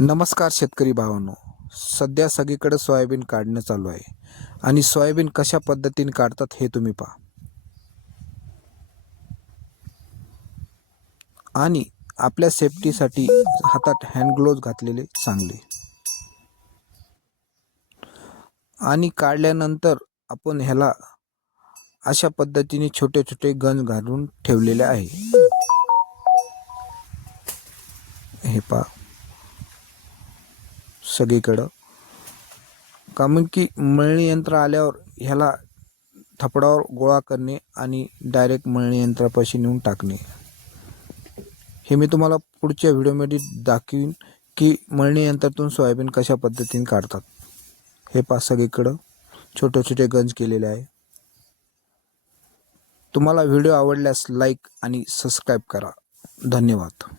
नमस्कार शेतकरी भावांनो. सध्या सगळीकडे सोयाबीन काढणं चालू आहे. आणि सोयाबीन कशा पद्धतीने काढतात हे तुम्ही पहा. आणि आपल्या सेफ्टीसाठी हातात हँड ग्लोव्ज घातलेले चांगले. आणि काढल्यानंतर आपण ह्याला अशा पद्धतीने छोटे छोटे गंज घालून ठेवलेले आहे. हे पहा. सगळीकडं. कारण की मळणी यंत्र आल्यावर ह्याला थपडावर गोळा करणे आणि डायरेक्ट मळणी यंत्रापाशी नेऊन टाकणे. हे मी तुम्हाला पुढच्या व्हिडिओमध्ये दाखवीन की मळणी यंत्रातून सोयाबीन कशा पद्धतीने काढतात. हे पा सगळीकडं. छोटे छोटे गंज केलेले आहे. तुम्हाला व्हिडिओ आवडल्यास लाईक आणि सबस्क्राईब करा. धन्यवाद.